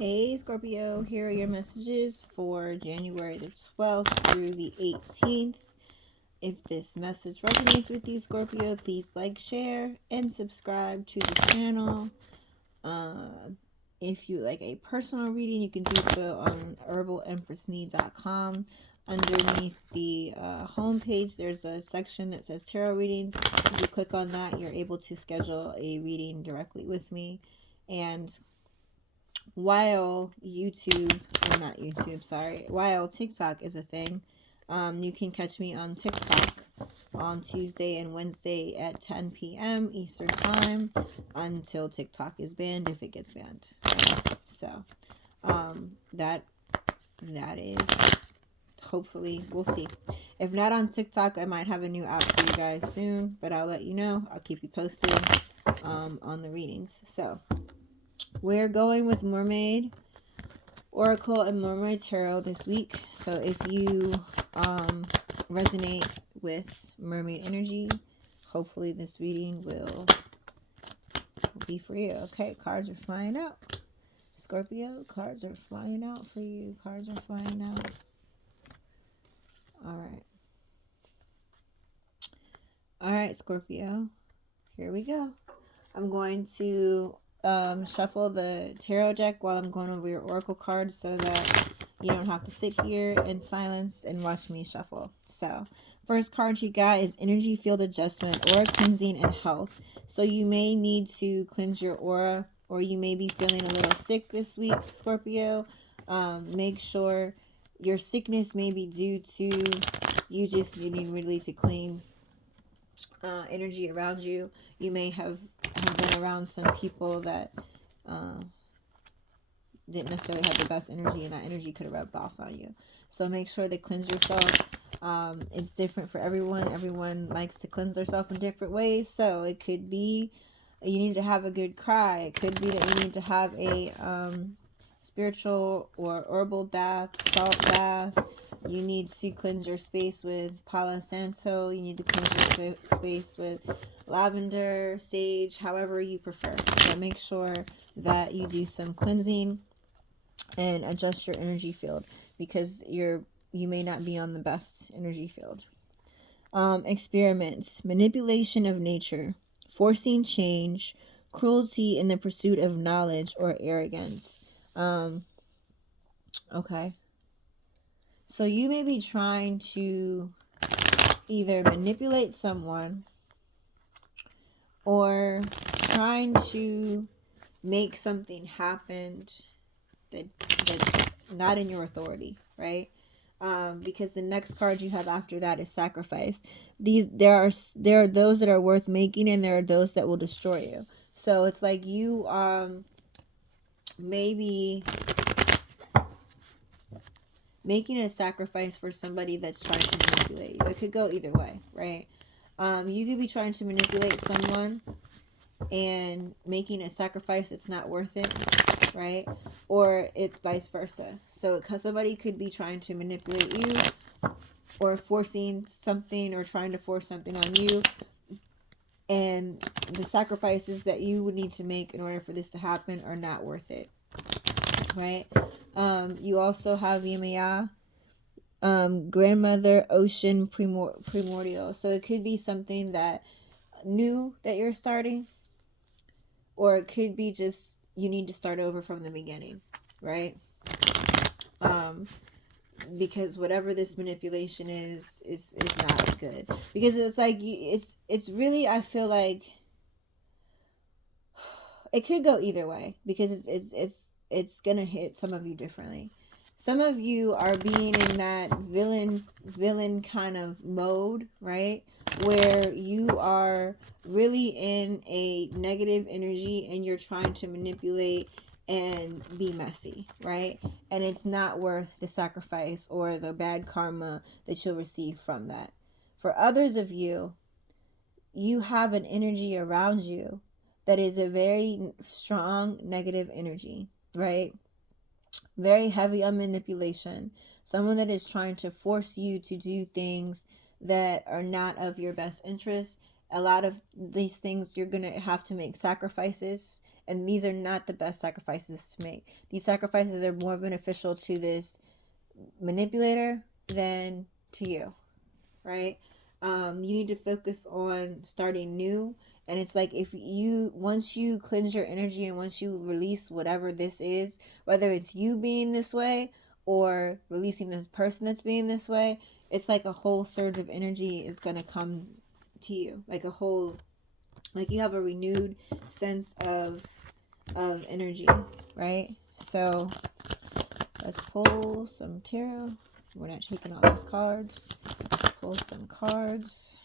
Hey Scorpio, here are your messages for January the 12th through the 18th. If this message resonates with you, Scorpio, please like, share, and subscribe to the channel. If you like a personal reading, you can do so on herbalempressnee.com. Underneath the homepage, there's a section that says tarot readings. If you click on that, you're able to schedule a reading directly with me. And while while TikTok is a thing, you can catch me on TikTok on Tuesday and Wednesday at 10 p.m. Eastern Time until TikTok is banned, if it gets banned. So, that is, hopefully, we'll see. If not on TikTok, I might have a new app for you guys soon, but I'll let you know. I'll keep you posted on the readings. So, we're going with Mermaid Oracle and Mermaid Tarot this week. So if you resonate with mermaid energy, hopefully this reading will be for you. Okay, cards are flying out. Scorpio, cards are flying out for you. Cards are flying out. All right, Scorpio. Here we go. I'm going to shuffle the tarot deck while I'm going over your oracle cards so that you don't have to sit here in silence and watch me shuffle. So, first card you got is energy field adjustment, aura cleansing, and health. So you may need to cleanse your aura, or you may be feeling a little sick this week, Scorpio. Make sure your sickness may be due to you just needing really to clean energy around you. You may have been around some people that didn't necessarily have the best energy, and that energy could have rubbed off on you. So make sure to cleanse yourself. It's different for everyone. Everyone likes to cleanse themselves in different ways. So it could be you need to have a good cry. It could be that you need to have a spiritual or herbal bath, salt bath. You need to cleanse your space with Palo Santo. You need to cleanse your space with lavender, sage, however you prefer. So make sure that you do some cleansing and adjust your energy field, because you may not be on the best energy field. Experiments, manipulation of nature, forcing change, cruelty in the pursuit of knowledge, or arrogance. Okay. So you may be trying to either manipulate someone or trying to make something happen that's not in your authority, right? Because the next card you have after that is sacrifice. There are those that are worth making, and there are those that will destroy you. So it's like you maybe making a sacrifice for somebody that's trying to manipulate you. It could go either way, right? You could be trying to manipulate someone and making a sacrifice that's not worth it, right? Or it vice versa. So somebody could be trying to manipulate you or forcing something or trying to force something on you, and the sacrifices that you would need to make in order for this to happen are not worth it, right? You also have Yemaya, grandmother, ocean, primordial. So it could be something that new that you're starting, or it could be just you need to start over from the beginning, right? Because whatever this manipulation is not good, because it's like it's really, I feel like it could go either way, because it's gonna hit some of you differently. Some of you are being in that villain kind of mode, right? Where you are really in a negative energy and you're trying to manipulate and be messy, right? And it's not worth the sacrifice or the bad karma that you'll receive from that. For others of you, you have an energy around you that is a very strong negative energy, right? Very heavy on manipulation. Someone that is trying to force you to do things that are not of your best interest, A lot of these things you're going to have to make sacrifices, and these are not the best sacrifices to make. These sacrifices are more beneficial to this manipulator than to you, right? You need to focus on starting new. And it's like, if you, once you cleanse your energy and once you release whatever this is, whether it's you being this way or releasing this person that's being this way, it's like a whole surge of energy is going to come to you, like a whole, like you have a renewed sense of energy, right? So let's pull some tarot. We're not taking all those cards. Pull some cards.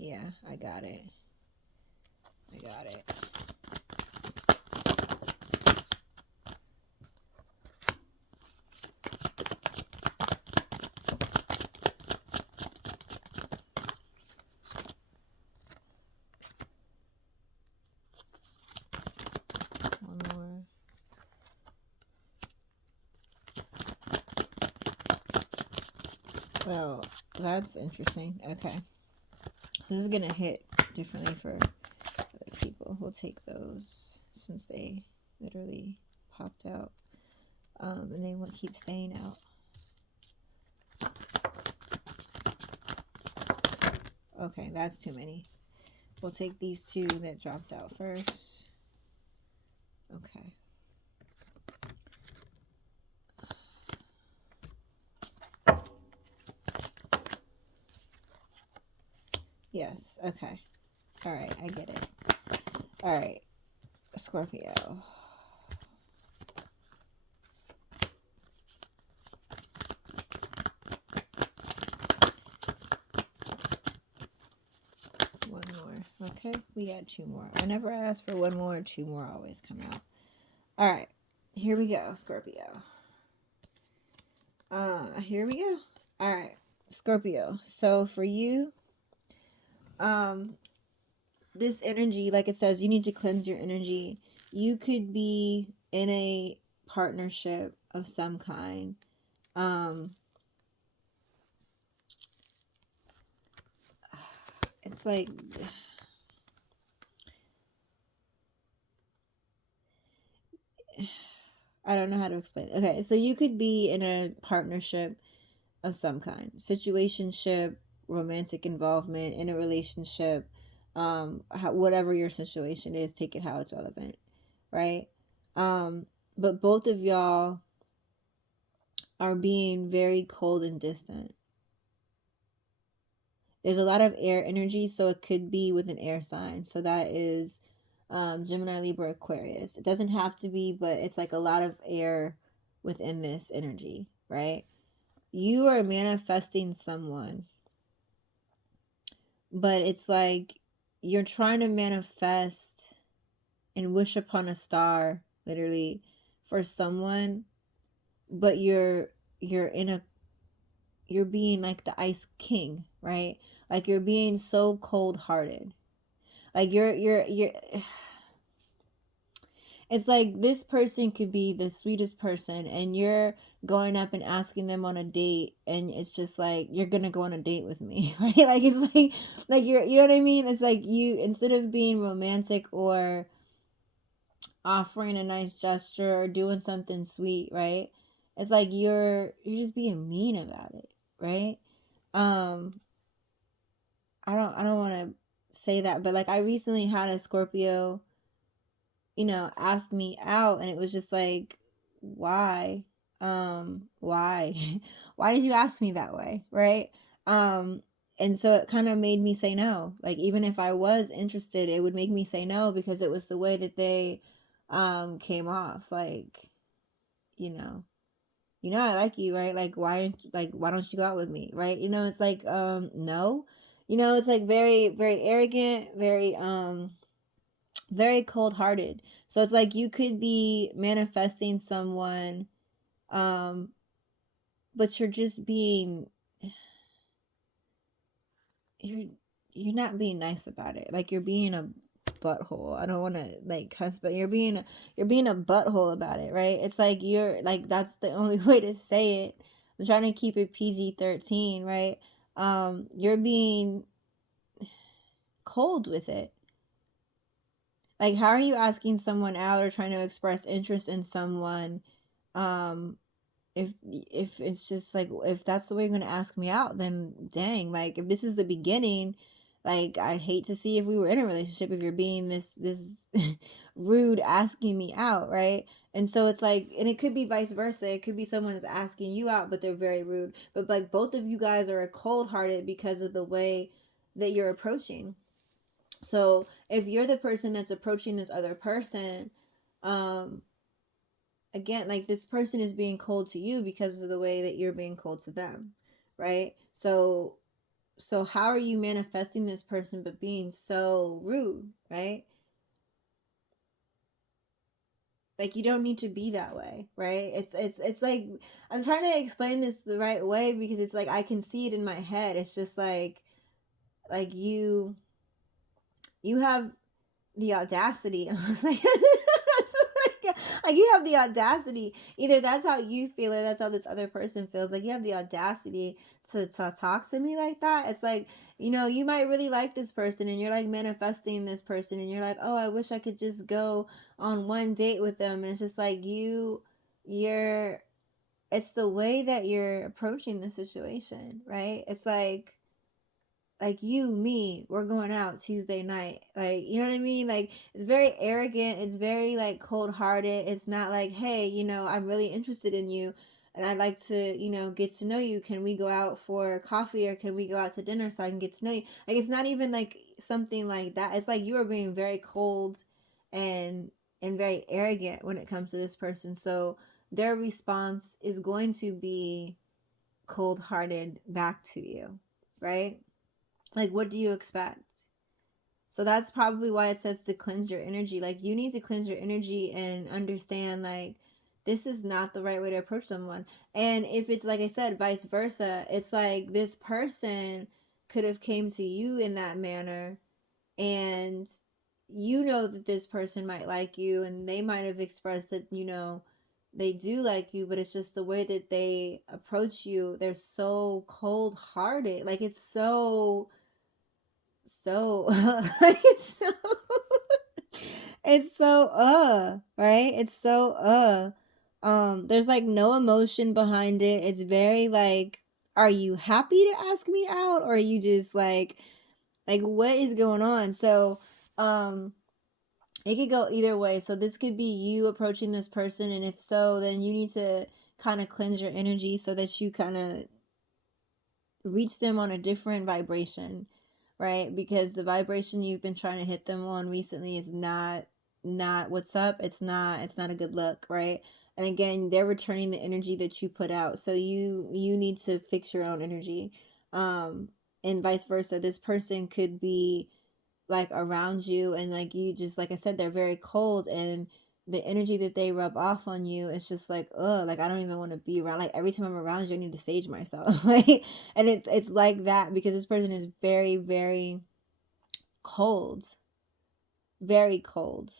Yeah, I got it. One more. Well, that's interesting. Okay. So this is going to hit differently for other people. We'll take those since they literally popped out. And they won't keep staying out. Okay, that's too many. We'll take these two that dropped out first. Okay. Yes, okay. Alright, I get it. Alright, Scorpio. One more. Okay, we got two more. Whenever I ask for one more, two more always come out. Alright, here we go, Scorpio. Here we go. Alright, Scorpio. So for you, this energy, like it says, you need to cleanse your energy. You could be in a partnership of some kind. It's like, I don't know how to explain it. Okay, so you could be in a partnership of some kind, situationship, romantic involvement, in a relationship, whatever your situation is, take it how it's relevant, right? But both of y'all are being very cold and distant. There's a lot of air energy, so it could be with an air sign. So that is Gemini, Libra, Aquarius. It doesn't have to be, but it's like a lot of air within this energy, right? You are manifesting someone, but it's like you're trying to manifest and wish upon a star, literally, for someone, but you're being like the ice king, right? Like you're being so cold-hearted. Like you're it's like this person could be the sweetest person, and you're going up and asking them on a date, and it's just like, you're gonna go on a date with me, right? Like it's like you're, you know what I mean? It's like, you, instead of being romantic or offering a nice gesture or doing something sweet, right? It's like you're just being mean about it, right? um I don't want to say that, but like I recently had a Scorpio, ask me out, and it was just like, why? Why? Why did you ask me that way, right? Um and so it kind of made me say no. Like, even if I was interested, it would make me say no, because it was the way that they came off. Like, you know, I like you, right? Why don't you go out with me, right? It's like, no. It's like very, very arrogant, very cold-hearted. So it's like you could be manifesting someone, um but you're just being, you're you're not being nice about it. Like, you're being a butthole. I don't want to like cuss, but you're being a butthole about it, right? It's like you're like that's the only way to say it. I'm trying to keep it PG-13, right? You're being cold with it. Like, how are you asking someone out or trying to express interest in someone, um, if it's just like if that's the way you're gonna ask me out, then dang, like if this is the beginning, like I hate to see if we were in a relationship if you're being this rude asking me out, right? And so it's like, and it could be vice versa. It could be someone is asking you out, but they're very rude. But like both of you guys are cold hearted because of the way that you're approaching. So if you're the person that's approaching this other person, um, again, like this person is being cold to you because of the way that you're being cold to them, right? So how are you manifesting this person but being so rude, right? Like you don't need to be that way, right? It's like I'm trying to explain this the right way because it's like I can see it in my head. It's just like you have the audacity. I was like, like you have the audacity. Either that's how you feel or that's how this other person feels. Like you have the audacity to talk to me like that. It's like, you know, you might really like this person and you're like manifesting this person and you're like, oh, I wish I could just go on one date with them. And it's just like you're it's the way that you're approaching the situation, right? It's like you, me, we're going out Tuesday night. Like, you know what I mean? Like, it's very arrogant. It's very like cold hearted. It's not like, hey, you know, I'm really interested in you and I'd like to, you know, get to know you. Can we go out for coffee or can we go out to dinner so I can get to know you? Like, it's not even like something like that. It's like you are being very cold and very arrogant when it comes to this person. So their response is going to be cold hearted back to you, right? Like, what do you expect? So that's probably why it says to cleanse your energy. Like, you need to cleanse your energy and understand, like, this is not the right way to approach someone. And if it's, like I said, vice versa, it's like this person could have came to you in that manner and you know that this person might like you and they might have expressed that, you know, they do like you, but it's just the way that they approach you. They're so cold hearted. Like, it's so like it's so right, it's so there's like no emotion behind it. It's very like, are you happy to ask me out or are you just like what is going on? So um it could go either way. So this could be you approaching this person, and if so, then you need to kind of cleanse your energy so that you kind of reach them on a different vibration, right? Because the vibration you've been trying to hit them on recently is not what's up. It's not a good look, right? And again, they're returning the energy that you put out. So you need to fix your own energy. And vice versa. This person could be like around you and like you just like I said, they're very cold and the energy that they rub off on you is just like, like I don't even want to be around. Like every time I'm around you, I need to sage myself. Like, and it's like that because this person is very, very cold, very cold,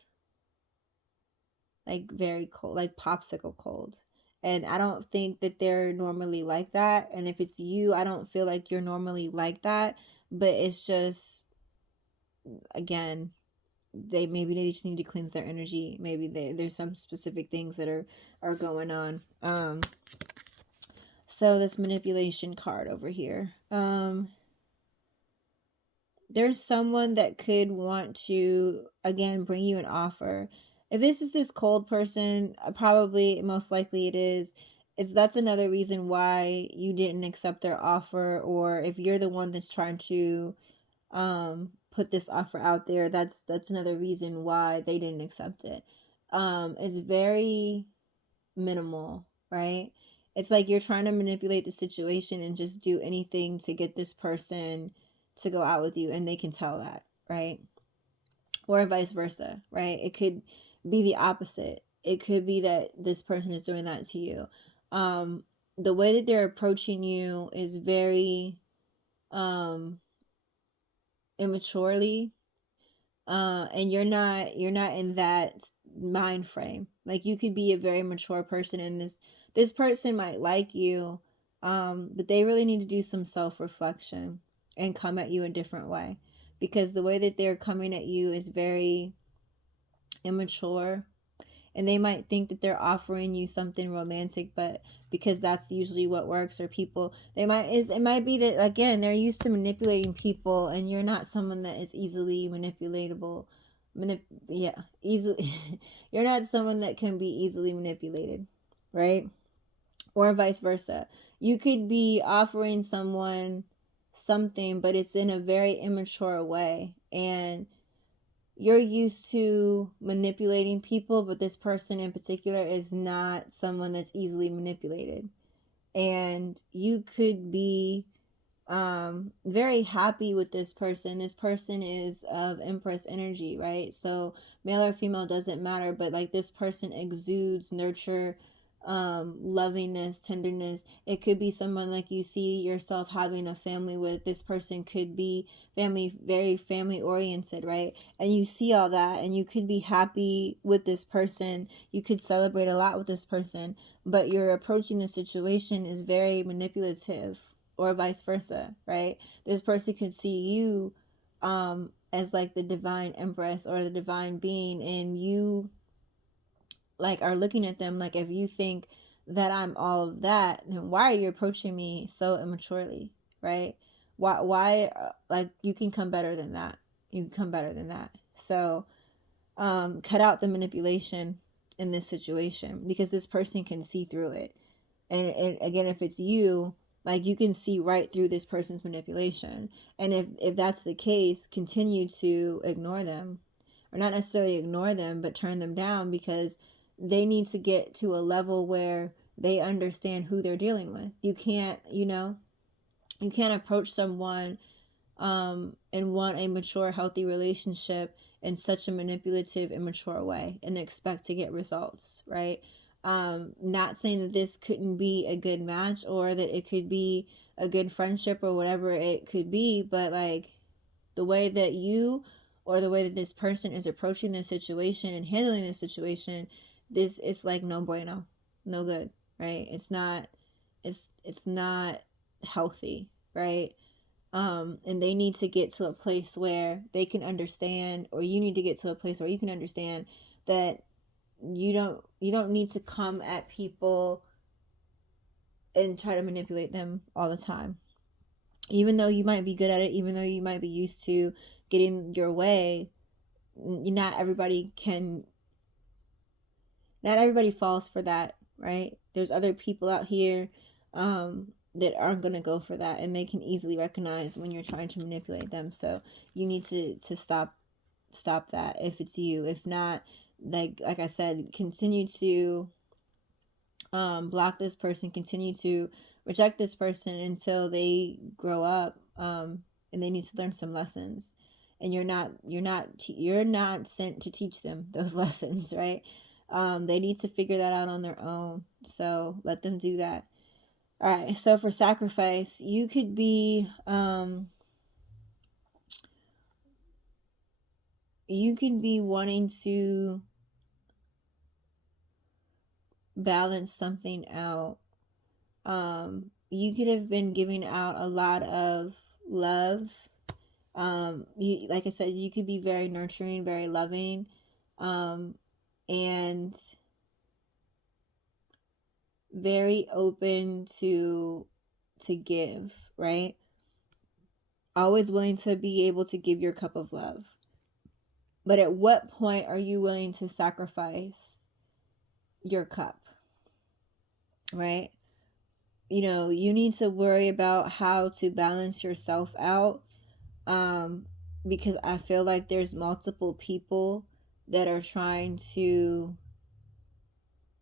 like very cold, like popsicle cold. And I don't think that they're normally like that. And if it's you, I don't feel like you're normally like that. But it's just, again, they just need to cleanse their energy. Maybe there's some specific things that are going on. So this manipulation card over here, there's someone that could want to again bring you an offer. If this is this cold person, probably most likely it is. It's That's another reason why you didn't accept their offer, or if you're the one that's trying to put this offer out there, that's another reason why they didn't accept it. It's very minimal, right? It's like you're trying to manipulate the situation and just do anything to get this person to go out with you, and they can tell that, right? Or vice versa, right? It could be the opposite. It could be that this person is doing that to you. um the way that they're approaching you is very um immaturely. And you're not in that mind frame. Like, you could be a very mature person, and this person might like you, but they really need to do some self-reflection and come at you a different way, because the way that they're coming at you is very immature, and they might think that they're offering you something romantic, but because that's usually what works, or people, it might be that, again, they're used to manipulating people, and you're not someone that is easily manipulatable. Yeah, easily. You're not someone that can be easily manipulated, right? Or vice versa. You could be offering someone something, but it's in a very immature way, and you're used to manipulating people, but this person in particular is not someone that's easily manipulated. And you could be very happy with this person. This person is of Empress energy, right? So male or female doesn't matter, but like, this person exudes nurture, lovingness, tenderness. It could be someone like you see yourself having a family with. This person could be very family oriented, right? And you see all that, and you could be happy with this person. You could celebrate a lot with this person, but you're approaching the situation is very manipulative, or vice versa, right? This person could see you as like the divine empress or the divine being, and you like are looking at them like, if you think that I'm all of that, then why are you approaching me so immaturely, right? Why like, you can come better than that. You can come better than that. So cut out the manipulation in this situation, because this person can see through it. And again, if it's you, like, you can see right through this person's manipulation. And if that's the case, continue to ignore them, or not necessarily ignore them, but turn them down, because they need to get to a level where they understand who they're dealing with. You can't, you can't approach someone and want a mature, healthy relationship in such a manipulative, immature way and expect to get results, right? Not saying that this couldn't be a good match, or that it could be a good friendship, or whatever it could be, but like, the way that you, or the way that this person is approaching this situation and handling this situation, this it's like no bueno, no good, right? It's not healthy, right? And they need to get to a place where they can understand, or you need to get to a place where you can understand that you don't need to come at people and try to manipulate them all the time. Even though you might be good at it, even though you might be used to getting your way, not everybody can, not everybody falls for that, right? There's other people out here that aren't going to go for that, and they can easily recognize when you're trying to manipulate them. So you need to stop that if it's you. If not, like I said, continue to block this person, continue to reject this person until they grow up, and they need to learn some lessons. And you're not sent to teach them those lessons, right? They need to figure that out on their own, so let them do that. All right, so for sacrifice, you could be wanting to balance something out. You could have been giving out a lot of love. You, like I said, you could be very nurturing, very loving, and very open to give, right? Always willing to be able to give your cup of love. But at what point are you willing to sacrifice your cup, right? You need to worry about how to balance yourself out, because I feel like there's multiple people that are trying to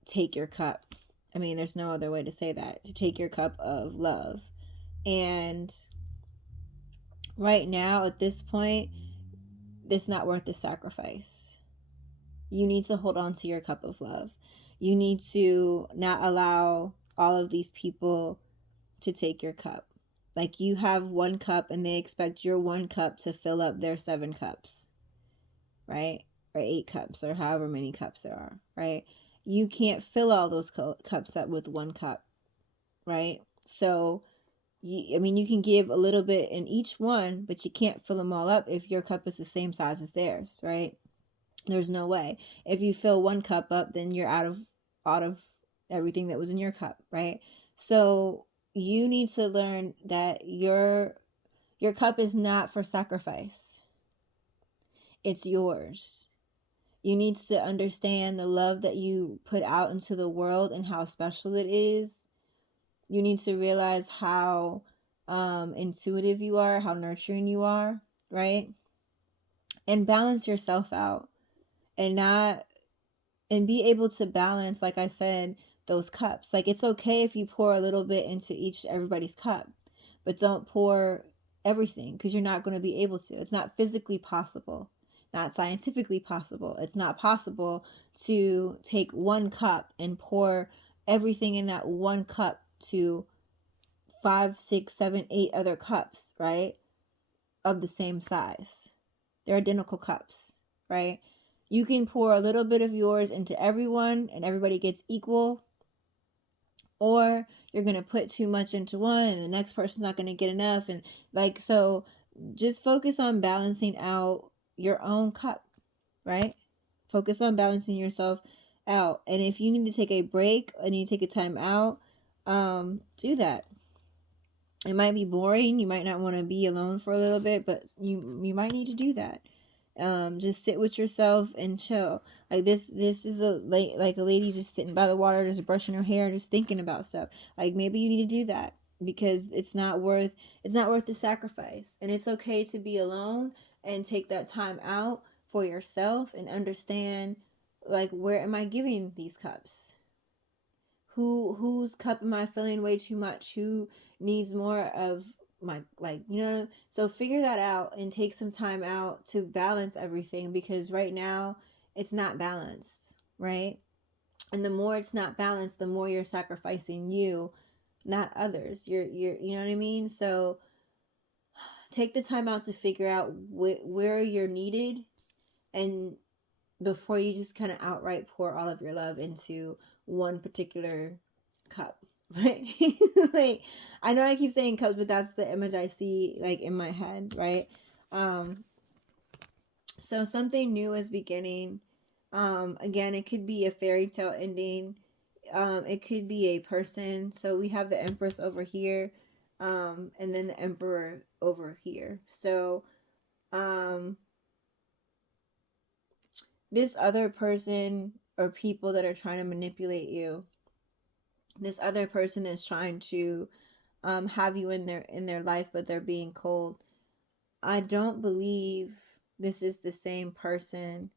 take your cup. I mean, there's no other way to say that, to take your cup of love. And right now, at this point, it's not worth the sacrifice. You need to hold on to your cup of love. You need to not allow all of these people to take your cup. Like, you have one cup and they expect your one cup to fill up their 7 cups. right? Or 8 cups, or however many cups there are, right? You can't fill all those cups up with 1 cup, right? So, I mean, you can give a little bit in each one, but you can't fill them all up if your cup is the same size as theirs, right? There's no way. If you fill 1 cup up, then you're out of everything that was in your cup, right? So you need to learn that your cup is not for sacrifice. It's yours. You need to understand the love that you put out into the world and how special it is. You need to realize how intuitive you are, how nurturing you are, right? And balance yourself out, and not and be able to balance, like I said, those cups. Like, it's okay if you pour a little bit into everybody's cup, but don't pour everything, because you're not going to be able to. It's not physically possible, not scientifically possible. It's not possible to take 1 cup and pour everything in that 1 cup to 5, 6, 7, 8 other cups, right? Of the same size. They're identical cups, right? You can pour a little bit of yours into everyone and everybody gets equal, or you're going to put too much into one and the next person's not going to get enough. And like, so just focus on balancing out your own cup, right? Focus on balancing yourself out. And if you need to take a break and you take a time out, do that. It might be boring. You might not want to be alone for a little bit, but you might need to do that. Just sit with yourself and chill. Like, this is like a lady just sitting by the water, just brushing her hair, just thinking about stuff. Like, maybe you need to do that, because it's not worth the sacrifice. And it's okay to be alone and take that time out for yourself and understand, like, where am I giving these cups? Whose cup am I filling way too much? Who needs more of my, like, so figure that out and take some time out to balance everything, because right now it's not balanced, right? And the more it's not balanced, the more you're sacrificing you, not others. You know what I mean? So take the time out to figure out where you're needed, and before you just kind of outright pour all of your love into one particular cup. Right? Like, I know I keep saying cups, but that's the image I see, like, in my head, right? um so something new is beginning. Again, it could be a fairy tale ending. It could be a person. So we have the Empress over here, and then the Emperor over here. So um this other person, or people that are trying to manipulate you, this other person is trying to have you in their life, but they're being cold. I don't believe this is the same person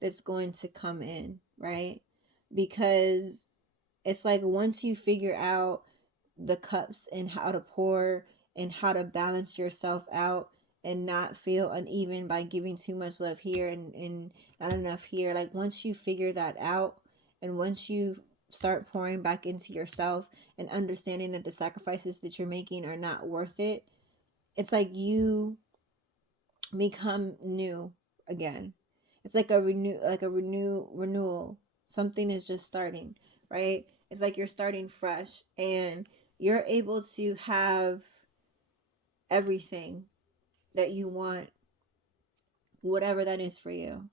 that's going to come in, right? Because it's like, once you figure out the cups and how to pour and how to balance yourself out and not feel uneven by giving too much love here and not enough here, like, once you figure that out, and once you start pouring back into yourself and understanding that the sacrifices that you're making are not worth it, it's like you become new again. It's like a renewal. Something is just starting, right? It's like you're starting fresh, and you're able to have everything that you want, whatever that is for you.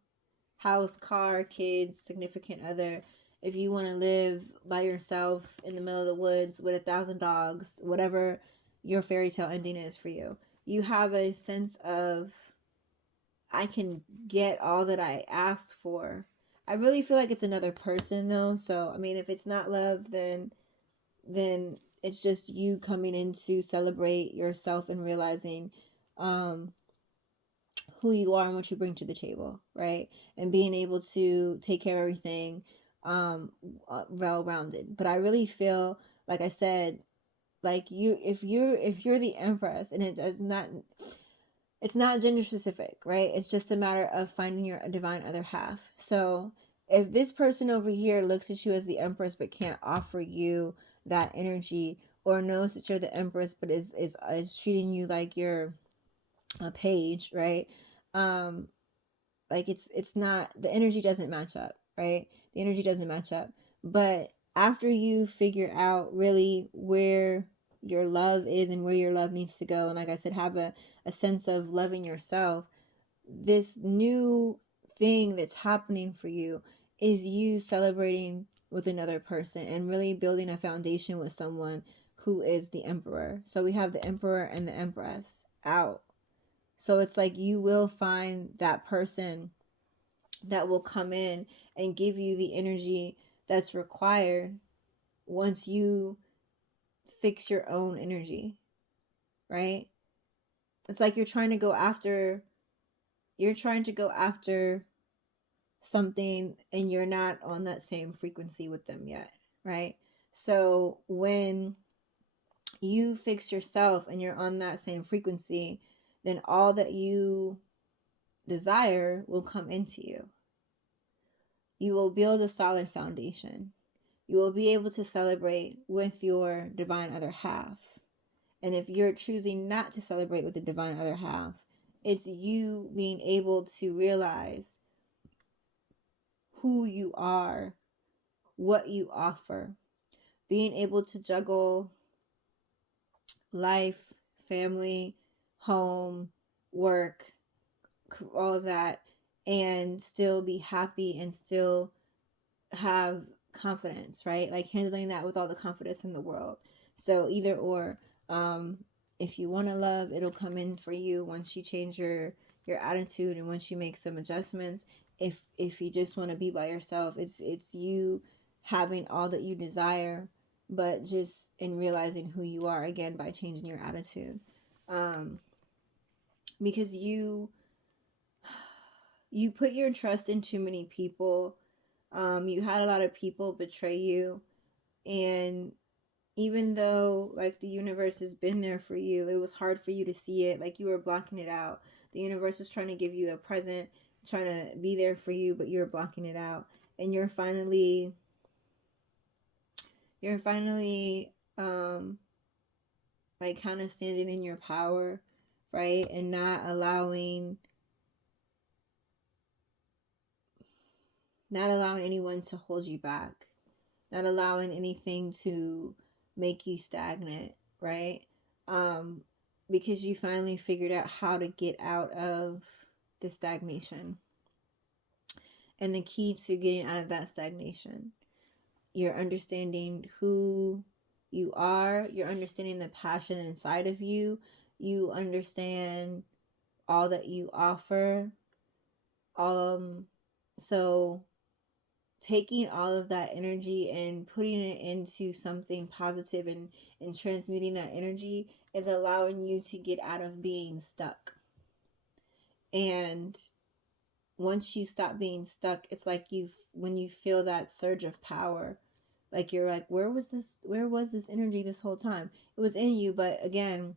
House, car, kids, significant other. If you want to live by yourself in the middle of the woods with 1,000 dogs, whatever your fairy tale ending is for you, you have a sense of, I can get all that I asked for. I really feel like it's another person, though. So, I mean, if it's not love, then it's just you coming in to celebrate yourself and realizing um who you are and what you bring to the table, right? And being able to take care of everything well rounded. But I really feel, like I said, like, if you're the Empress, and it's not gender specific, right? It's just a matter of finding your divine other half. So if this person over here looks at you as the Empress but can't offer you that energy, or knows that you're the Empress but is treating you like you're a page, right? Um like it's not, the energy doesn't match up, right? The energy doesn't match up. But after you figure out really where your love is and where your love needs to go, and like I said, have a sense of loving yourself, this new thing that's happening for you is you celebrating with another person and really building a foundation with someone who is the emperor. So we have the emperor and the empress out. So it's like you will find that person that will come in and give you the energy that's required once you fix your own energy, right? It's like you're trying to go after something and you're not on that same frequency with them yet, right? So when you fix yourself and you're on that same frequency, then all that you desire will come into you. You will build a solid foundation. You will be able to celebrate with your divine other half. And if you're choosing not to celebrate with the divine other half, it's you being able to realize who you are, what you offer, being able to juggle life, family, home, work, all of that, and still be happy and still have confidence, right? Like handling that with all the confidence in the world. So either or, um, if you want to love, it'll come in for you once you change your attitude and once you make some adjustments. If you just want to be by yourself, it's you having all that you desire, but just in realizing who you are again by changing your attitude. Um, because you put your trust in too many people. You had a lot of people betray you, and even though like the universe has been there for you, it was hard for you to see it. Like you were blocking it out. The universe was trying to give you a present, trying to be there for you, but you're blocking it out, and you're finally like kind of standing in your power, right, and not allowing anyone to hold you back, not allowing anything to make you stagnant, right? Um, because you finally figured out how to get out of the stagnation. And the key to getting out of that stagnation, you're understanding who you are, you're understanding the passion inside of you, you understand all that you offer. So taking all of that energy and putting it into something positive and transmuting that energy is allowing you to get out of being stuck. And once you stop being stuck, it's like when you feel that surge of power, like you're like, where was this energy this whole time? It was in you, but again,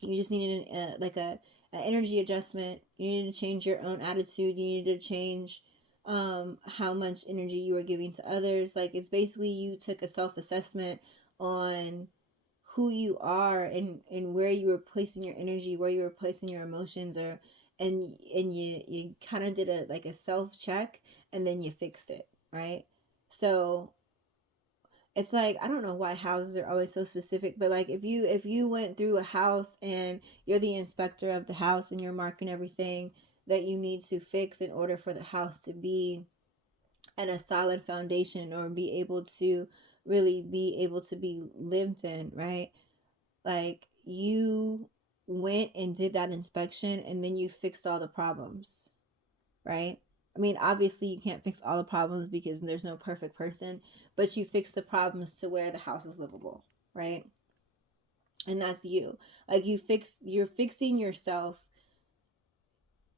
you just needed an energy adjustment. You needed to change your own attitude. You needed to change how much energy you were giving to others. Like it's basically you took a self-assessment on who you are and where you were placing your energy, where you were placing your emotions, or and you kind of did a self check, and then you fixed it, right? So it's like, I don't know why houses are always so specific, but like if you went through a house and you're the inspector of the house and you're marking everything that you need to fix in order for the house to be at a solid foundation or be able to really be able to be lived in, right? Like you went and did that inspection and then you fixed all the problems, right? I mean, obviously you can't fix all the problems because there's no perfect person, but you fix the problems to where the house is livable, right? And that's you. Like you're fixing yourself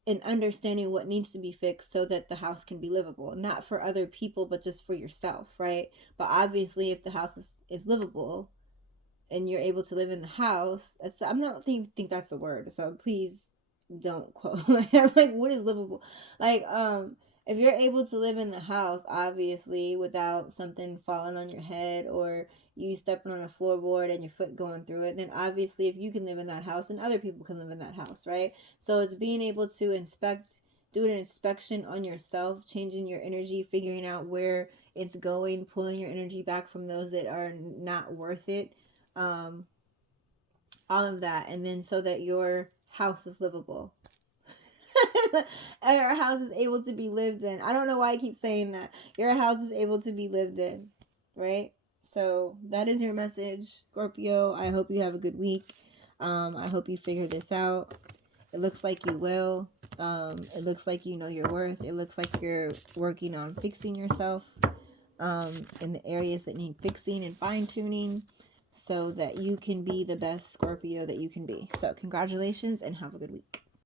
and understanding what needs to be fixed so that the house can be livable, not for other people but just for yourself, right? But obviously if the house is livable and you're able to live in the house, I'm not think that's the word, so please don't quote. I'm like, what is livable? Like, if you're able to live in the house, obviously, without something falling on your head or you stepping on a floorboard and your foot going through it, then obviously, if you can live in that house, then other people can live in that house, right? So it's being able to inspect do an inspection on yourself, changing your energy, figuring out where it's going, pulling your energy back from those that are not worth it. Um, all of that. And then so that your house is livable. And our house is able to be lived in. I don't know why I keep saying that. Your house is able to be lived in, right? So that is your message, Scorpio. I hope you have a good week. I hope you figure this out. It looks like you will. It looks like you know your worth. It looks like you're working on fixing yourself in the areas that need fixing and fine tuning so that you can be the best Scorpio that you can be. So congratulations and have a good week.